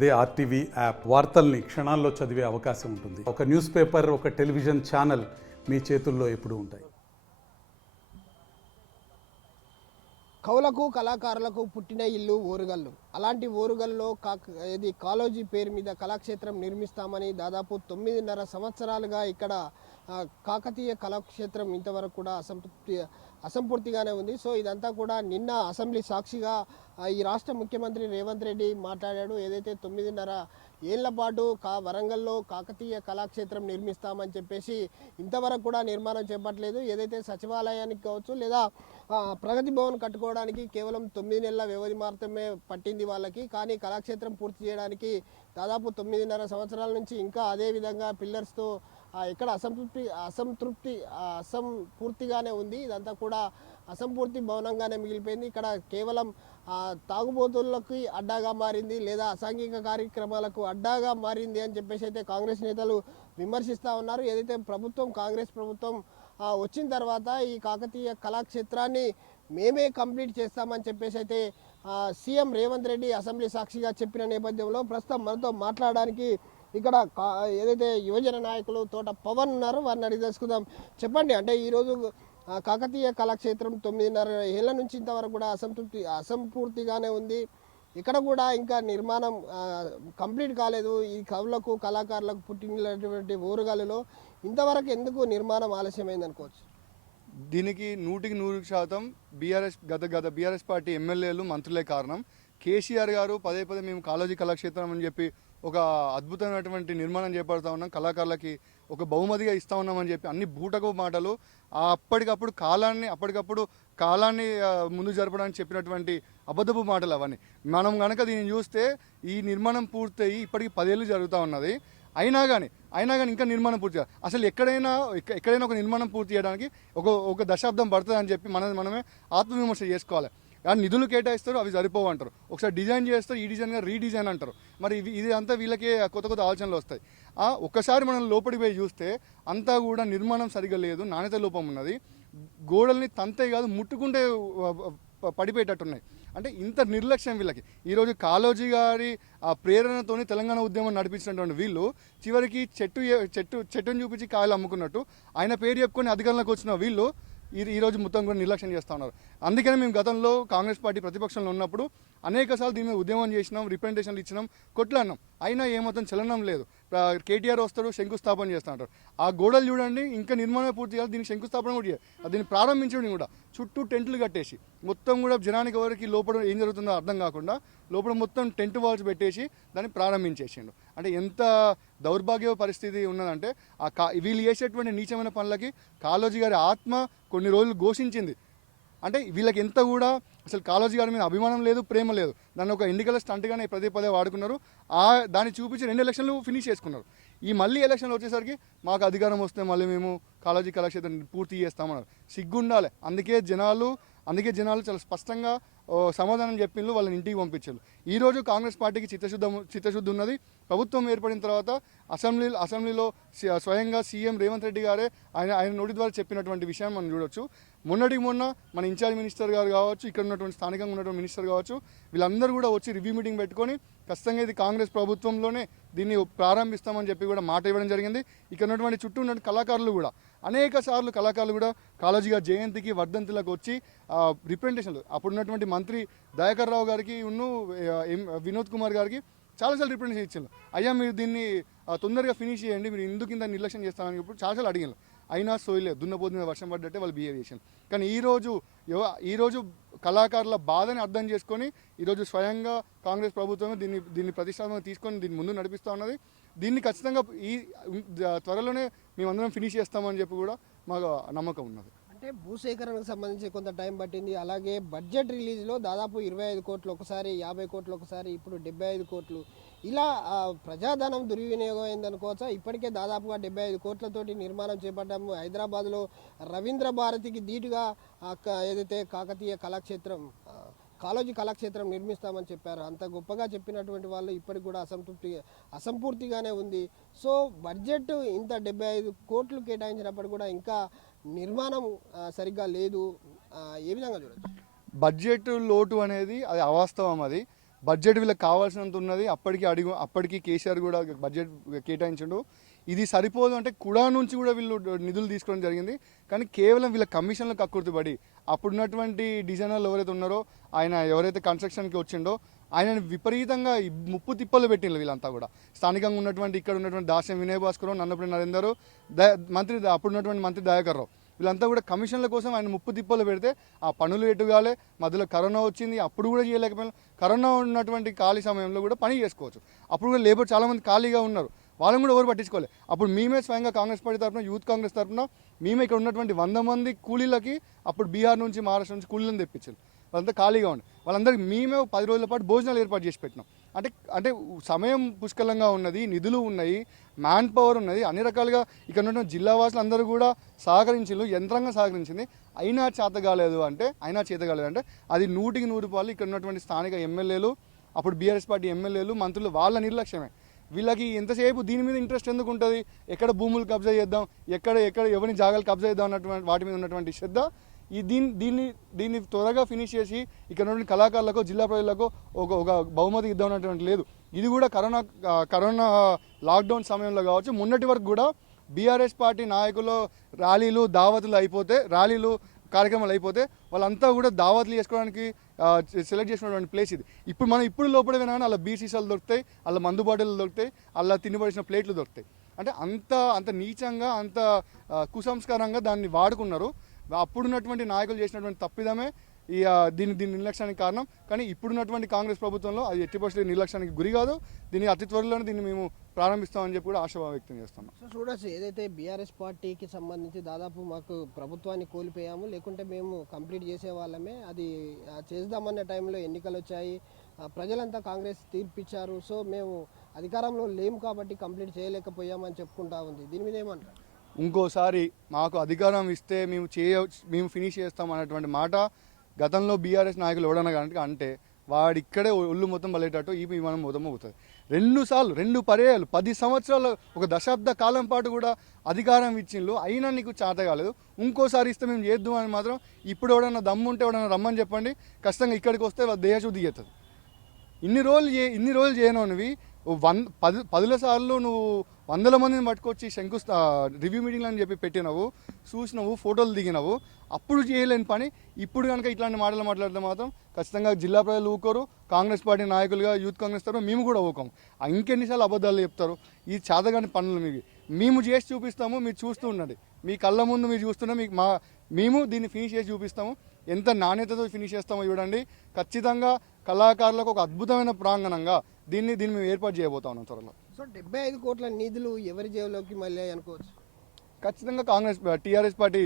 అదే RTV app వార్తల్ని క్షణాల్లో చదివే అవకాశం ఉంటుంది. ఒక న్యూస్ పేపర్, ఒక టెలివిజన్ ఛానల్ మీ చేతుల్లో ఎప్పుడూ ఉంటాయి. కవులకు కళాకారులకు పుట్టిన ఇల్లు ఓరుగల్లు. అలాంటి ఓరుగల్లో కాళోజీ పేరు మీద కళాక్షేత్రం నిర్మిస్తామని దాదాపు 9.5 సంవత్సరాలుగా ఇక్కడ కాకతీయ కళాక్షేత్రం ఇంతవరకు కూడా అసంపూర్తిగానే ఉంది. సో ఇదంతా కూడా నిన్న అసెంబ్లీ సాక్షిగా ఈ రాష్ట్ర ముఖ్యమంత్రి రేవంత్ రెడ్డి మాట్లాడాడు. ఏదైతే 9.5 ఏళ్ల పాటు వరంగల్లో కాకతీయ కళాక్షేత్రం నిర్మిస్తామని చెప్పేసి ఇంతవరకు కూడా నిర్మాణం చేపట్టలేదు. ఏదైతే సచివాలయానికి కావచ్చు లేదా ప్రగతి భవన్ కట్టుకోవడానికి కేవలం 9 నెలల వ్యవధి మాత్రమే పట్టింది వాళ్ళకి. కానీ కళాక్షేత్రం పూర్తి చేయడానికి దాదాపు 9.5 సంవత్సరాల నుంచి ఇంకా అదే విధంగా పిల్లర్స్తో ఎక్కడ అసంపూర్తిగానే ఉంది. ఇదంతా కూడా అసంపూర్తి భవనంగానే మిగిలిపోయింది. ఇక్కడ కేవలం తాగుబోతులకి అడ్డాగా మారింది లేదా అసాంఘిక కార్యక్రమాలకు అడ్డాగా మారింది అని చెప్పేసి అయితే కాంగ్రెస్ నేతలు విమర్శిస్తూ ఉన్నారు. ఏదైతే కాంగ్రెస్ ప్రభుత్వం వచ్చిన తర్వాత ఈ కాకతీయ కళాక్షేత్రాన్ని మేమే కంప్లీట్ చేస్తామని చెప్పేసి అయితే సీఎం రేవంత్ రెడ్డి అసెంబ్లీ సాక్షిగా చెప్పిన నేపథ్యంలో ప్రస్తుతం మనతో మాట్లాడడానికి ఇక్కడ ఏదైతే యువజన నాయకులు తోట పవన్ ఉన్నారు, వారిని అడిగి తెలుసుకుందాం. చెప్పండి, అంటే ఈరోజు కాకతీయ కళాక్షేత్రం 9.5 ఏళ్ల నుంచి ఇంతవరకు కూడా అసంపూర్తిగానే ఉంది. ఇక్కడ కూడా ఇంకా నిర్మాణం కంప్లీట్ కాలేదు. ఈ కవులకు కళాకారులకు పుట్టినటువంటి ఓరుగాలిలో ఇంతవరకు ఎందుకు నిర్మాణం ఆలస్యమైంది అనుకోవచ్చు? దీనికి 100% గత బీఆర్ఎస్ పార్టీ ఎమ్మెల్యేలు మంత్రులే కారణం. కేసీఆర్ గారు పదే మేము కాళోజీ కళాక్షేత్రం అని చెప్పి ఒక అద్భుతమైనటువంటి నిర్మాణం చేపడతా ఉన్నాం, కళాకారులకి ఒక బహుమతిగా ఇస్తా ఉన్నామని చెప్పి అన్ని బూటకు మాటలు, అప్పటికప్పుడు కాలాన్ని ముందు జరపడానికి చెప్పినటువంటి అబద్ధపు మాటలు అవన్నీ. మనం కనుక దీన్ని చూస్తే ఈ నిర్మాణం పూర్తయి ఇప్పటికి 10 ఏళ్ళు జరుగుతూ ఉన్నది. అయినా కానీ ఇంకా నిర్మాణం పూర్తి చేయాలి. అసలు ఎక్కడైనా ఒక నిర్మాణం పూర్తి చేయడానికి ఒక దశాబ్దం పడుతుంది అని చెప్పి మనమే ఆత్మవిమర్శ చేసుకోవాలి. కానీ నిధులు కేటాయిస్తారు, అవి సరిపోవు అంటారు. ఒకసారి డిజైన్ చేస్తారు, ఈ డిజైన్గా రీడిజైన్ అంటారు. మరి ఇది అంతా వీళ్ళకే కొత్త ఆలోచనలు వస్తాయి. ఒక్కసారి మనం లోపలికి పోయి చూస్తే అంతా కూడా నిర్మాణం సరిగా లేదు, నాణ్యత లోపం ఉన్నది. గోడల్ని తంతే కాదు ముట్టుకుంటే పడిపోయేటట్టున్నాయి. అంటే ఇంత నిర్లక్ష్యం వీళ్ళకి. ఈరోజు కాళోజీ గారి ప్రేరణతోని తెలంగాణ ఉద్యమం నడిపించినటువంటి వీళ్ళు చివరికి చెట్టును చూపించి కాయలు అమ్ముకున్నట్టు ఆయన పేరు చెప్పుకొని అధికారంలోకి వచ్చిన వీళ్ళు ఈరోజు మొత్తం కూడా నిర్లక్ష్యం చేస్తూ ఉన్నారు. అందుకనే మేము గతంలో కాంగ్రెస్ పార్టీ ప్రతిపక్షంలో ఉన్నప్పుడు అనేకసార్లు దీని మీద ఉద్యమం చేసినాం, రిప్రజెంటేషన్లు ఇచ్చినాం, కొట్లాడినాం. అయినా ఏమాత్రం చలనం లేదు. కేటీఆర్ వస్తాడు, శంకుస్థాపన చేస్తూ ఉంటారు. ఆ గోడలు చూడండి, ఇంకా నిర్మాణం పూర్తి చేయాలి, దీనికి శంకుస్థాపన కూడా చేయాలి. దీన్ని ప్రారంభించడం కూడా చుట్టూ టెంట్లు కట్టేసి మొత్తం కూడా జనానికి ఎవరికి లోపల ఏం జరుగుతుందో అర్థం కాకుండా లోపల మొత్తం టెంట్ వాల్స్ పెట్టేసి దాన్ని ప్రారంభించేసిండు. అంటే ఎంత దౌర్భాగ్య పరిస్థితి ఉన్నదంటే వీళ్ళు చేసేటువంటి నీచమైన పనులకి కాళోజీ గారి ఆత్మ కొన్ని రోజులు ఘోషించింది. అంటే వీళ్ళకి ఎంత కూడా అసలు కాళోజీ గారి మీద అభిమానం లేదు, ప్రేమ లేదు. దాన్ని ఒక ఎన్నికల స్టంట్గానే పదే వాడుకున్నారు. దాన్ని చూపించి 2 ఎలక్షన్లు ఫినిష్ చేసుకున్నారు. ఈ మళ్ళీ ఎలక్షన్లు వచ్చేసరికి మాకు అధికారం వస్తే మళ్ళీ మేము కాళోజీ కళాక్షేత్రం పూర్తి చేస్తామన్నారు. సిగ్గుండాలి. అందుకే జనాలు చాలా స్పష్టంగా సమాధానం చెప్పిండ్రు, వాళ్ళని ఇంటికి పంపించారు. ఈరోజు కాంగ్రెస్ పార్టీకి చిత్తశుద్ధి ఉన్నది. ప్రభుత్వం ఏర్పడిన తర్వాత అసెంబ్లీలో స్వయంగా సీఎం రేవంత్ రెడ్డి గారే ఆయన నోటి ద్వారా చెప్పినటువంటి విషయం మనం చూడొచ్చు. మొన్న మన ఇన్ఛార్జ్ మినిస్టర్ గారు కావచ్చు, ఇక్కడ ఉన్నటువంటి స్థానికంగా ఉన్నటువంటి మినిస్టర్ కావచ్చు, వీళ్ళందరూ కూడా వచ్చి రివ్యూ మీటింగ్ పెట్టుకొని ఖచ్చితంగా ఇది కాంగ్రెస్ ప్రభుత్వంలోనే దీన్ని ప్రారంభిస్తామని చెప్పి కూడా మాట ఇవ్వడం జరిగింది. ఇక్కడ ఉన్నటువంటి చుట్టూ ఉన్న కళాకారులు కూడా కాళోజీ గారి జయంతికి వర్ధంతులకు వచ్చి రిప్రజెంటేషన్లు అప్పుడున్నటువంటి మంత్రి దయాకర్ రావు గారికి వినోద్ కుమార్ గారికి చాలాసార్లు రిప్రజెంటేషన్ ఇచ్చారు. అయ్యా మీరు దీన్ని తొందరగా ఫినిష్ చేయండి, మీరు ఎందుకు ఇంత నిర్లక్ష్యం చేస్తామని ఇప్పుడు చాలాసార్లు అడిగాను. అయినా సోయలేదు, దున్నపోతున్న వర్షం పడ్డట్టే వాళ్ళు బిహేవ్ చేశారు. కానీ ఈరోజు కళాకారుల బాధని అర్థం చేసుకొని ఈరోజు స్వయంగా కాంగ్రెస్ ప్రభుత్వం దీన్ని ప్రతిష్టాత్మకంగా తీసుకొని దీన్ని ముందు నడిపిస్తూ ఉన్నది. దీన్ని ఖచ్చితంగా త్వరలోనే మేమందరం ఫినిష్ చేస్తామని చెప్పి కూడా మాకు నమ్మకం ఉన్నది. అంటే భూసేకరణకు సంబంధించి కొంత టైం పట్టింది. అలాగే బడ్జెట్ రిలీజ్లో దాదాపు 25 కోట్లు ఒకసారి, 50 కోట్లు ఒకసారి, ఇప్పుడు 75 కోట్లు ఇలా ప్రజాధనం దుర్వినియోగం అయిందనుకోవచ్చా? ఇప్పటికే దాదాపుగా 75 కోట్లతోటి నిర్మాణం చేపట్టాము. హైదరాబాద్లో రవీంద్ర భారతికి ధీటుగా ఏదైతే కాకతీయ కాళోజీ కళాక్షేత్రం నిర్మిస్తామని చెప్పారు. అంత గొప్పగా చెప్పినటువంటి వాళ్ళు ఇప్పటికి కూడా అసంపూర్తిగానే ఉంది. సో బడ్జెట్ ఇంత 75 కోట్లు కేటాయించినప్పుడు కూడా ఇంకా నిర్మాణం సరిగ్గా లేదు. ఏ విధంగా చూడొచ్చు? బడ్జెట్ లోటు అనేది అది అవాస్తవం. అది బడ్జెట్ వీళ్ళకి కావాల్సినంత ఉన్నది, అప్పటికి కేసీఆర్ కూడా బడ్జెట్ కేటాయించండు. ఇది సరిపోదు అంటే కుడా నుంచి కూడా వీళ్ళు నిధులు తీసుకోవడం జరిగింది. కానీ కేవలం వీళ్ళ కమిషన్లు కక్కుర్తిపడి అప్పుడున్నటువంటి డిజైనర్లు ఎవరైతే ఉన్నారో, ఆయన ఎవరైతే కన్స్ట్రక్షన్కి వచ్చిండో ఆయనను విపరీతంగా ముప్పు తిప్పలు పెట్టిండ్రు వీళ్ళంతా కూడా. స్థానికంగా ఉన్నటువంటి ఇక్కడ ఉన్నటువంటి దాస్యం వినయ్ భాస్కర్, నన్నపల్లి నరేందర్, అప్పుడున్నటువంటి మంత్రి దయాకర్ రావు, వీళ్ళంతా కూడా కమిషన్ల కోసం ఆయన ముప్పు తిప్పలు పెడితే ఆ పనులు ఎటుగాలే. మధ్యలో కరోనా వచ్చింది, అప్పుడు కూడా చేయలేకపోయినా. కరోనా ఉన్నటువంటి ఖాళీ సమయంలో కూడా పని చేసుకోవచ్చు. అప్పుడు కూడా లేబర్ చాలామంది ఖాళీగా ఉన్నారు, వాళ్ళని కూడా ఎవరు పట్టించుకోలేదు. అప్పుడు మేమే స్వయంగా కాంగ్రెస్ పార్టీ తరఫున, యూత్ కాంగ్రెస్ తరఫున మేమే ఇక్కడ ఉన్నటువంటి 100 మంది కూలీలకి అప్పుడు బీహార్ నుంచి, మహారాష్ట్ర నుంచి కూలీలను తెప్పించారు. వాళ్ళంతా ఖాళీగా ఉండి వాళ్ళందరికీ మేమే 10 రోజుల పాటు భోజనాలు ఏర్పాటు చేసి పెట్టినాం. అంటే సమయం పుష్కలంగా ఉన్నది, నిధులు ఉన్నాయి, మ్యాన్ పవర్ ఉన్నది, అన్ని రకాలుగా ఇక్కడ ఉన్నటువంటి జిల్లా వాసులు అందరూ కూడా సహకరించారు, యంత్రాంగం సహకరించింది. అయినా చేత కాలేదు అంటే అది 100కి 100 రూపాయలు ఇక్కడ ఉన్నటువంటి స్థానిక ఎమ్మెల్యేలు, అప్పుడు బీఆర్ఎస్ పార్టీ ఎమ్మెల్యేలు, మంత్రులు వాళ్ళ నిర్లక్ష్యమే. వీళ్ళకి ఎంతసేపు దీని మీద ఇంట్రెస్ట్ ఎందుకు ఉంటుంది, ఎక్కడ భూములు కబ్జా చేద్దాం, ఎక్కడ ఎవరిని జాగాలు కబ్జా చేద్దాం అన్నటువంటి వాటి మీద ఉన్నటువంటి శ్రద్ధ దీన్ని త్వరగా ఫినిష్ చేసి ఇక్కడ ఉన్న కళాకారులకు, జిల్లా ప్రజలకు ఒక బహుమతి ఇద్దాం అన్నటువంటి లేదు. ఇది కూడా కరోనా లాక్డౌన్ సమయంలో కావచ్చు, మొన్నటి వరకు కూడా బీఆర్ఎస్ పార్టీ నాయకులు ర్యాలీలు కార్యక్రమాలు అయిపోతే వాళ్ళంతా కూడా దావత్లు చేసుకోవడానికి సెలెక్ట్ చేసినటువంటి ప్లేస్ ఇది. ఇప్పుడు లోపల వినాలని అలా బీర్ సీసాలు దొరుకుతాయి, అలా మందు బాటిల్ దొరుకుతాయి, అలా తినబడిన ప్లేట్లు దొరుకుతాయి. అంటే అంత నీచంగా, అంత కుసంస్కారంగా దాన్ని వాడుకున్నారు. అప్పుడున్నటువంటి నాయకులు చేసినటువంటి తప్పిదమే దీని నిర్లక్ష్యానికి కారణం. కానీ ఇప్పుడున్నటువంటి కాంగ్రెస్ ప్రభుత్వంలో అది ఎట్టి పరిస్థితుల్లో నిర్లక్ష్యానికి గురి కాదు. దీన్ని అతి త్వరలోనే దీన్ని మేము ప్రారంభిస్తామని చెప్పి కూడా ఆశాభావం వ్యక్తం చేస్తున్నాం. సో చూడొచ్చు, ఏదైతే బీఆర్ఎస్ పార్టీకి సంబంధించి దాదాపు మాకు ప్రభుత్వాన్ని కోల్పోయాము, లేకుంటే మేము కంప్లీట్ చేసే వాళ్ళమే, అది చేద్దామన్న టైంలో ఎన్నికలు వచ్చాయి, ప్రజలంతా కాంగ్రెస్ తీర్పిచ్చారు, సో మేము అధికారంలో లేము కాబట్టి కంప్లీట్ చేయలేకపోయామని చెప్పుకుంటా ఉంది. దీని మీద ఏమంటారు? ఇంకోసారి మాకు అధికారం ఇస్తే మేము ఫినిష్ చేస్తాం అన్నటువంటి మాట గతంలో బీఆర్ఎస్ నాయకులు ఎవడన్నా కనుక అంటే వాడిక్కడే ఒళ్ళు మొత్తం బలేటట్టు ఈ విమానం మొత్తం అవుతుంది. 2 పర్యాయాలు 10 సంవత్సరాలు, ఒక దశాబ్ద కాలం పాటు కూడా అధికారం ఇచ్చిండ్రు, అయినా నీకు చేత కాలేదు. ఇంకోసారి ఇస్తే మేము చేద్దాం అని మాత్రం ఇప్పుడు ఎవడన్నా దమ్ముంటే ఎవడన్నా రమ్మని చెప్పండి, ఖచ్చితంగా ఇక్కడికి వస్తే దేహశుద్ధి చేస్తుంది. ఇన్ని రోజులు చేయనవి 10 సార్లు నువ్వు 100 మందిని పట్టుకొచ్చి రివ్యూ మీటింగ్లు అని చెప్పి పెట్టినవు, చూసినవు, ఫోటోలు దిగినవు. అప్పుడు చేయలేని పని ఇప్పుడు కనుక ఇట్లాంటి మాటలు మాట్లాడితే మాత్రం ఖచ్చితంగా జిల్లా ప్రజలు ఊరుకోరు. కాంగ్రెస్ పార్టీ నాయకులుగా, యూత్ కాంగ్రెస్ తరఫున మేము కూడా ఊరుకోము. ఇంకెన్నిసార్లు అబద్ధాలు చెప్తారు? ఈ చేతగాని పనులు మేము చేసి చూపిస్తాము, మీరు చూస్తూ ఉండండి. మీ కళ్ళ ముందు మీరు చూస్తున్నా మేము దీన్ని ఫినిష్ చేసి చూపిస్తాము. ఎంత నాణ్యతతో ఫినిష్ చేస్తామో చూడండి. ఖచ్చితంగా కళాకారులకు ఒక అద్భుతమైన ప్రాంగణంగా దీన్ని మేము ఏర్పాటు చేయబోతా ఉన్నాం త్వరలో. సో 75 కోట్ల నిధులు ఎవరి జేబులోకి మళ్ళీ అనుకోవచ్చు? ఖచ్చితంగా టీఆర్ఎస్ పార్టీ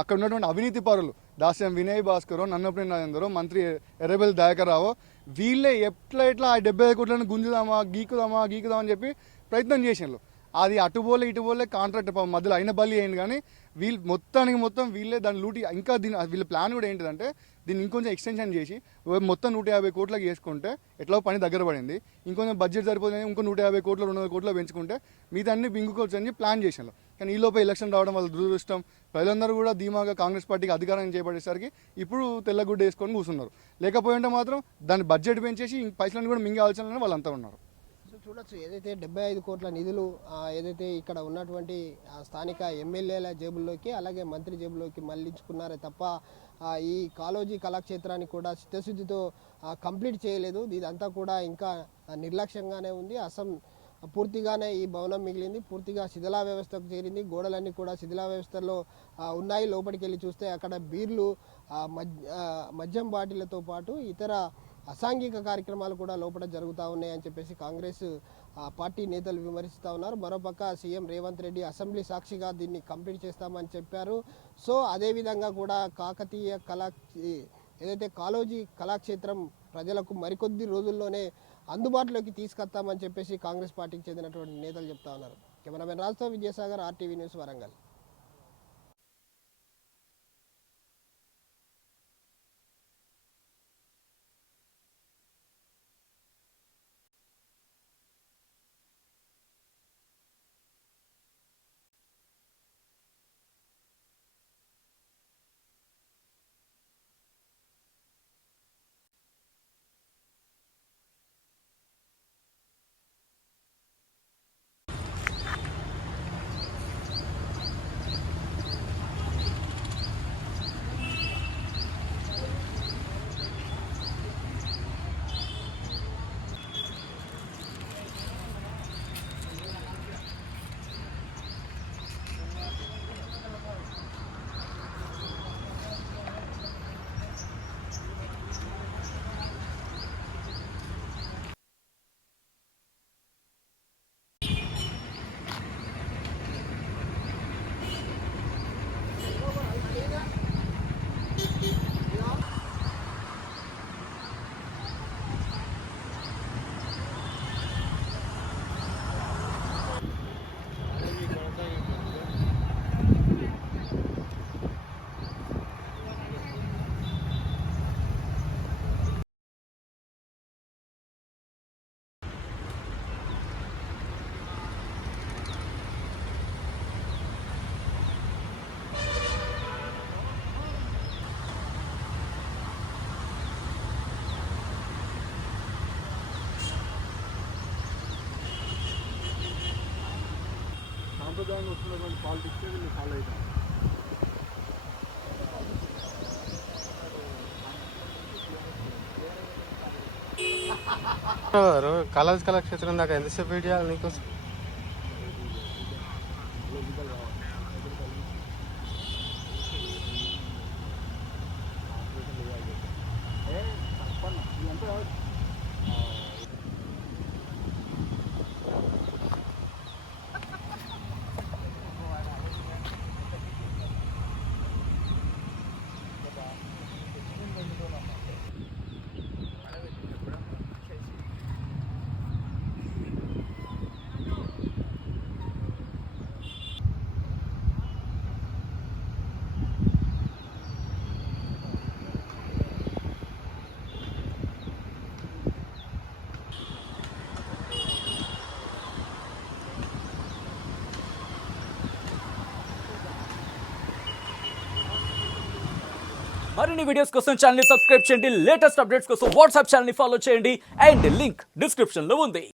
అక్కడ ఉన్నటువంటి అవినీతి పరులు, దాస్యం వినయ్ భాస్కర్, నన్నపల్లి నరేందర్, మంత్రి ఎర్రబెల్లి దయాకర్ రావు, వీళ్ళే ఎట్లా ఆ 75 కోట్లను గుంజుదామా, గీకుదామా అని చెప్పి ప్రయత్నం చేసిండ్రు. అది అటుపోలే ఇటుపోలే, కాంట్రాక్ట్ మధ్యలో అయిన బలి అయింది. కానీ మొత్తం వీళ్ళే దాన్ని లూటి. ఇంకా వీళ్ళ ప్లాన్ కూడా ఏంటిదంటే దీన్ని ఇంకొంచెం ఎక్స్టెన్షన్ చేసి మొత్తం 150 కోట్లకి చేసుకుంటే ఎట్లా పని దగ్గర పడింది, ఇంకొంచెం బడ్జెట్ సరిపోతుంది, ఇంకో 150 కోట్లు 200 కోట్లు పెంచుకుంటే మిగతా అన్ని బింగుకోవచ్చు అని ప్లాన్ చేసాను. కానీ ఈలోపే ఎలక్షన్ రావడం వల్ల దురదృష్టం, ప్రజలందరూ కూడా ధీమాగా కాంగ్రెస్ పార్టీకి అధికారం చేపట్టేసరికి ఇప్పుడు తెల్లగుడ్డ వేసుకొని కూర్చున్నారు. లేకపోయింటే మాత్రం దాన్ని బడ్జెట్ పెంచేసి పైసలను కూడా మింగే ఆలోచనలో వాళ్ళంతా ఉన్నారు. చూడొచ్చు, ఏదైతే 75 కోట్ల నిధులు ఏదైతే ఇక్కడ ఉన్నటువంటి స్థానిక ఎమ్మెల్యేల జేబుల్లోకి, అలాగే మంత్రి జేబుల్లోకి మళ్లించుకున్నారే తప్ప ఈ కాళోజీ కళాక్షేత్రాన్ని కూడా చిత్తశుద్ధితో కంప్లీట్ చేయలేదు. ఇదంతా కూడా ఇంకా నిర్లక్ష్యంగానే ఉంది. పూర్తిగానే ఈ భవనం మిగిలింది, పూర్తిగా శిథిలా వ్యవస్థకు చేరింది. గోడలన్నీ కూడా శిథిలా వ్యవస్థలో ఉన్నాయి. లోపలికి వెళ్ళి చూస్తే అక్కడ బీర్లు, మద్యం బాటిళ్లతో పాటు ఇతర అసాంఘిక కార్యక్రమాలు కూడా లోపల జరుగుతూ ఉన్నాయని చెప్పేసి కాంగ్రెస్ పార్టీ నేతలు విమర్శిస్తూ ఉన్నారు. మరోపక్క సీఎం రేవంత్ రెడ్డి అసెంబ్లీ సాక్షిగా దీన్ని కంప్లీట్ చేస్తామని చెప్పారు. సో అదేవిధంగా కూడా కాకతీయ ఏదైతే కాళోజీ కళాక్షేత్రం ప్రజలకు మరికొద్ది రోజుల్లోనే అందుబాటులోకి తీసుకొస్తామని చెప్పేసి కాంగ్రెస్ పార్టీకి చెందినటువంటి నేతలు చెప్తా ఉన్నారు. కెమెరామెన్ రాజ్తో విజయసాగర్, RTV న్యూస్, వరంగల్. సాంప్రదాయంగా వస్తున్నటువంటి పాలిటిక్స్ వీళ్ళు ఫాలో అవుతారు. కాలేజ్ కళాక్షేత్రం దాకా ఎంతసేపు వెయిట్ చేయాలి నీకోసం? మరిన్ని వీడియోస్ కోసం ఛానల్ ని సబ్స్క్రైబ్ చేయండి. లేటెస్ట్ అప్డేట్స్ కోసం వాట్సాప్ ఛానల్ ని ఫాలో చేయండి. అండ్ లింక్ డిస్క్రిప్షన్ లో ఉంది.